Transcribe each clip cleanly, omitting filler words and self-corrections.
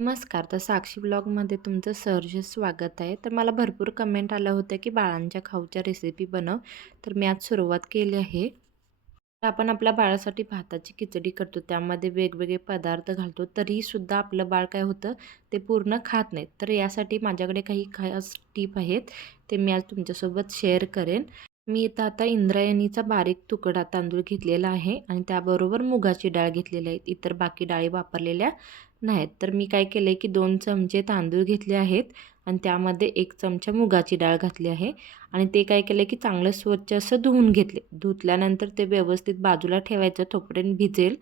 नमस्कार. तर साक्षी ब्लॉगमध्ये तुमचं सहर्ष स्वागत आहे. तर मला भरपूर कमेंट आलं होतं की बाळांच्या खाऊच्या रेसिपी बनव. तर मी आज सुरुवात केली आहे. तर आपण आपल्या बाळासाठी भाताची खिचडी करतो, त्यामध्ये वेगवेगळे पदार्थ घालतो, तरीसुद्धा आपलं बाळ काय होतं ते पूर्ण खात नाहीत. तर यासाठी माझ्याकडे काही खास टीप आहेत, ते मी आज तुमच्यासोबत शेअर करेन. मी इथं आता इंद्रायणीचा बारीक तुकडा तांदूळ घेतलेला आहे आणि त्याबरोबर मुगाची डाळ घेतलेली आहे. इतर बाकी डाळी वापरलेल्या नाहीत. तर मी काय केलं आहे की 2 चमचे तांदूळ घेतले आहेत आणि त्यामध्ये 1 चमचा मुगाची डाळ घातली आहे आणि ते काय केलं की चांगलं स्वच्छ असं धुवून घेतले. धुतल्यानंतर ते व्यवस्थित बाजूला ठेवायचं, तोपर्यंत भिजेल.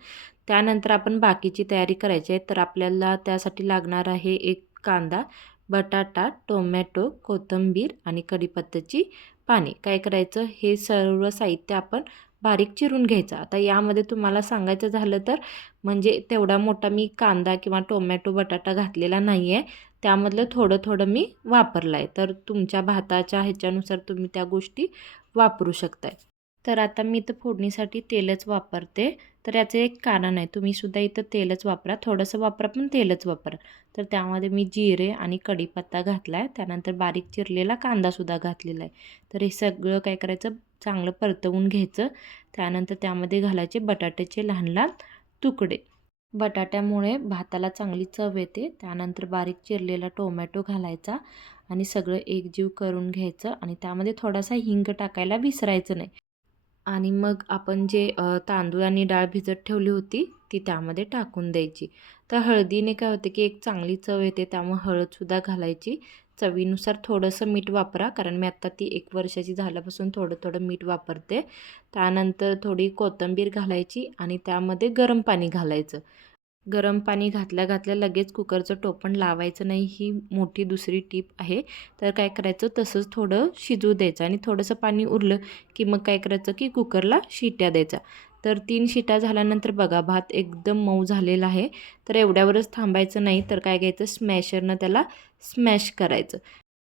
त्यानंतर आपण बाकीची तयारी करायची आहे. तर आपल्याला त्यासाठी लागणार आहे 1 कांदा, बटाटा, टोमॅटो, कोथिंबीर आणि कढीपत्त्याची पाने. काय करायचं, हे सर्व साहित्य आपण बारीक चिरून घ्यायचं. आता यामध्ये तुम्हाला सांगायचं झालं तर म्हणजे तेवढा मोठा मी कांदा किंवा टोमॅटो, बटाटा घातलेला नाही आहे. त्यामधलं थोडं-थोडं मी वापरलं आहे. तर तुमच्या भाताच्या ह्याच्यानुसार तुम्ही त्या गोष्टी वापरू शकताय. तर आता मी इथं फोडणीसाठी तेलच वापरते. तर याचं एक कारण आहे, तुम्हीसुद्धा इथं तेलच वापरा. थोडंसं वापरा पण तेलच वापरा. तर त्यामध्ये मी जिरे आणि कढीपत्ता घातला आहे. त्यानंतर बारीक चिरलेला कांदासुद्धा घातलेला आहे. तर हे सगळं काय करायचं, चांगलं परतवून घ्यायचं. त्यानंतर त्यामध्ये घालायचे बटाट्याचे लहान-लहान तुकडे. बटाट्यामुळे भाताला चांगली चव येते. त्यानंतर बारीक चिरलेला टोमॅटो घालायचा आणि सगळं एकजीव करून घ्यायचं आणि त्यामध्ये थोडासा हिंग टाकायला विसरायचं नाही. आणि मग आपण जे तांदूळ आणि डाळ भिजत ठेवली होती ती त्यामध्ये टाकून द्यायची. तर हळदीने काय होते की एक चांगली चव येते, त्यामुळे हळदसुद्धा घालायची. चवीनुसार थोडंसं मीठ वापरा, कारण मी आत्ता ती 1 वर्षाची झाल्यापासून थोडं मीठ वापरते. त्यानंतर थोडी कोथिंबीर घालायची आणि त्यामध्ये गरम पाणी घालायचं. गरम पाणी घातल्या-घातल्या लगेच कुकरचं टोपण लावायचं नाही, ही मोठी दुसरी टीप आहे. तर काय करायचं, तसंच थोडं शिजू द्यायचं आणि थोडंसं पाणी उरलं की मग काय करायचं की कुकरला शिट्या द्यायचा. तर 3 शिट्या झाल्यानंतर बघा भात एकदम मऊ झालेला आहे. तर एवढ्यावरच थांबायचं नाही, तर काय घ्यायचं, स्मॅशरनं त्याला स्मॅश करायचं.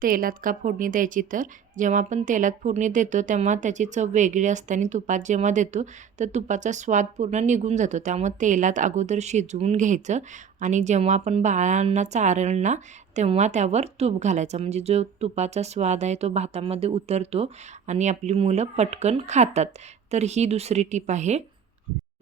तेलात का फोडणी द्यायची, तर जेव्हा आपण तेलात फोडणी देतो तेव्हा त्याची चव वेगळी असते आणि तुपात जेव्हा देतो तर तुपाचा स्वाद पूर्ण निघून जातो. त्यामुळे तेलात अगोदर शिजवून घ्यायचं आणि जेव्हा आपण बाळांना चारेल ना, तेव्हा त्यावर तूप घालायचं. म्हणजे जो तुपाचा स्वाद आहे तो भातामध्ये उतरतो आणि आपली मुलं पटकन खातात. तर ही दुसरी टीप आहे.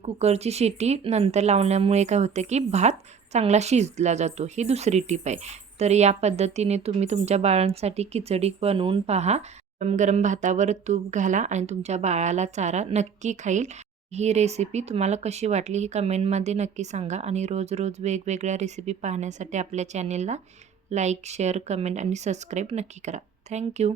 कुकरची शिटी नंतर लावल्यामुळे काय होतं की भात चांगला शिजला जातो, ही दुसरी टीप आहे. तर या पद्धतीने तुम्ही तुमच्या बाळांसाठी खिचडी बनवून पहा. गरम गरम भातावर तूप घाला आणि तुमच्या बाळाला चारा, नक्की खाईल. ही रेसिपी तुम्हाला कशी वाटली ही कमेंटमध्ये नक्की सांगा आणि रोज रोज वेगवेगळ्या रेसिपी पाहण्यासाठी आपल्या चॅनेलला लाईक, शेअर, कमेंट आणि सबस्क्राईब नक्की करा. थँक्यू.